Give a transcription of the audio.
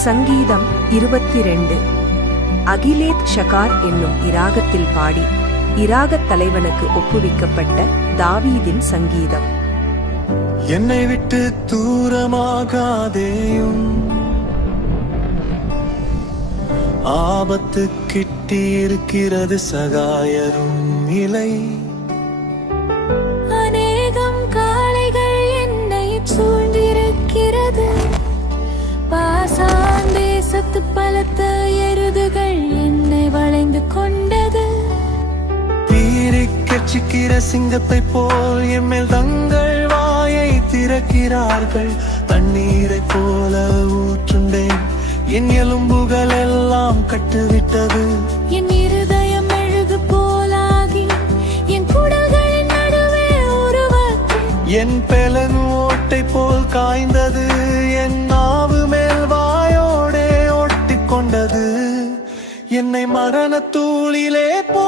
சங்கீதம் 22. அகிலேத் ஷகார் என்னும் இராகத்தில் பாடி இராகத் தலைவனுக்கு ஒப்புவிக்கப்பட்ட தாவீதின் சங்கீதம். என்னை விட்டு தூரமாகாதேயும், ஆபத்து கிட்டி இருக்கிறது சகாயரும் இலை. அநேகம் காளைகள் என்னை சூழ்ந்திருக்கிறது, பாசான் தேசத்து பலத்த எருதுகள் என்னை வளைந்து கொண்டது. தீரி கட்சிக்கிற சிங்கத்தை போல் எம்மேல் தங்கள் வாயை திறக்கிறார்கள். தண்ணீரை போல ஊற்றுண்டேன், என் எலும்புகள் எல்லாம் கட்டுவிட்டது. என் இருதயம் மெழுகு போலாகி என் குடல்களின் நடுவே உருவாக்கி, என் பெலன் ஓட்டை போல் காய்ந்தது, என் நாவு மேல் வாயோடே ஒட்டி கொண்டது. என்னை மரண தூளிலே போ